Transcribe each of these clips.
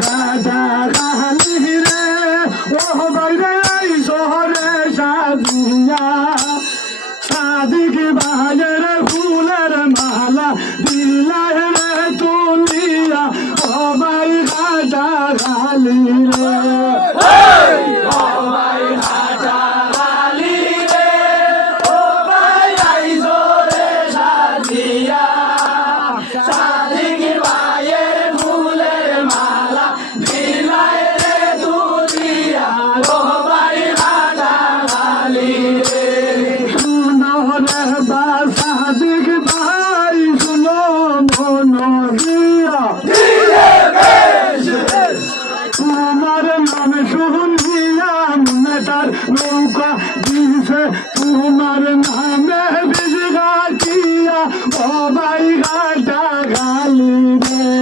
খাজা খালি রে ও বাইরে আই শহরে সাজিয়া সাদিক ভাইয়ের ফুলের মালা দিলাই রে তুলিয়া ও ভাই খাজা খালি রে ও ভাই খাজা খালি রে ও ভাই আই শহরে সাজিয়া সাদিক ভাইয়ের ফুলের মালা দিলাই রে তুলিয়া ও ভাই খাজা খালি রে সাদিক ভাই শুনো মন দিয়া তোমার নাম শুনিয়া মেটার নৌকা দিছে তোমার নামে বিজগা কিয়া ও ভাই ঘাটা গালি রে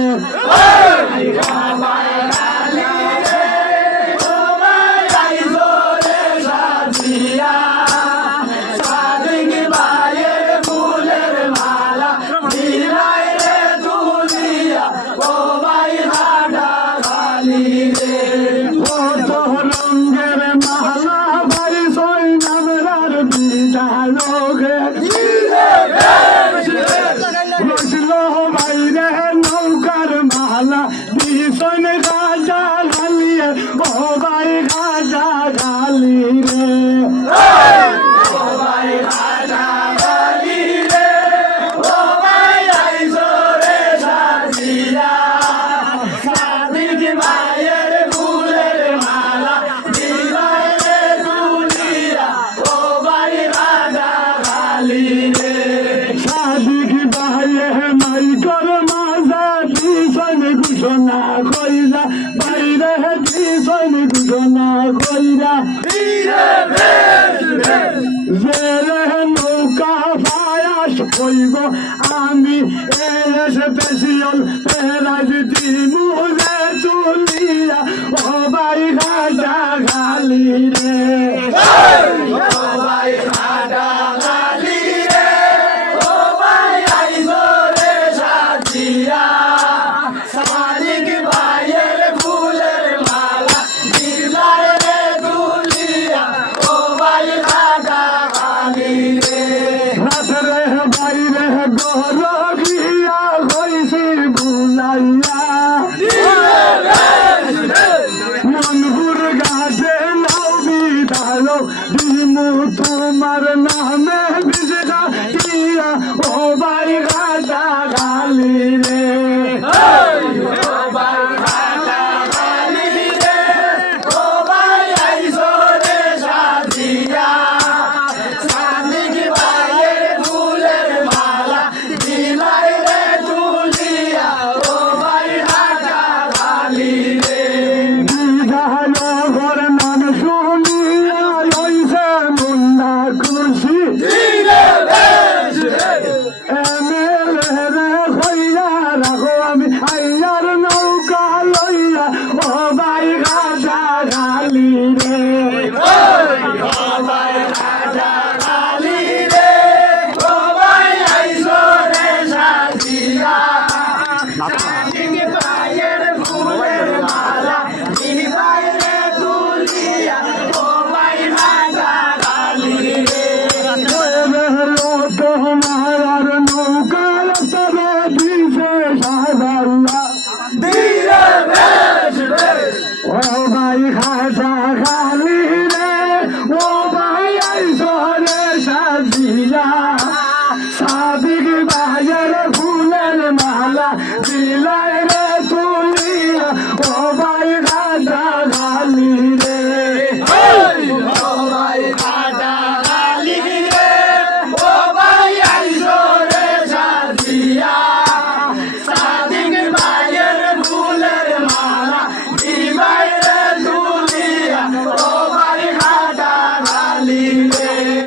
রঙ্গের মালা ভাই সই নামরার বিদালোকে বাইরে নৌকার মালা ভীষণ গাজা গালিয়ে ও ভাই গাজা গালি রে ও ভাই গাজা গালি রে ও ভাই আইসো রে সাজিয়া সাদিক ভাইয়ের ফুলের মালা দিলাই রে তুলিয়া ও ভাই গাজা গালি রে সাদিক ভাইয়ের মাইকর মাজা ভীষণ ঘোষণা কইরা বাইরে ভীষণ ঘোষণা কইরা জেলে নৌকা পায়াস কইব আমি এসে পেশিয়ল ফেরাজ দিমু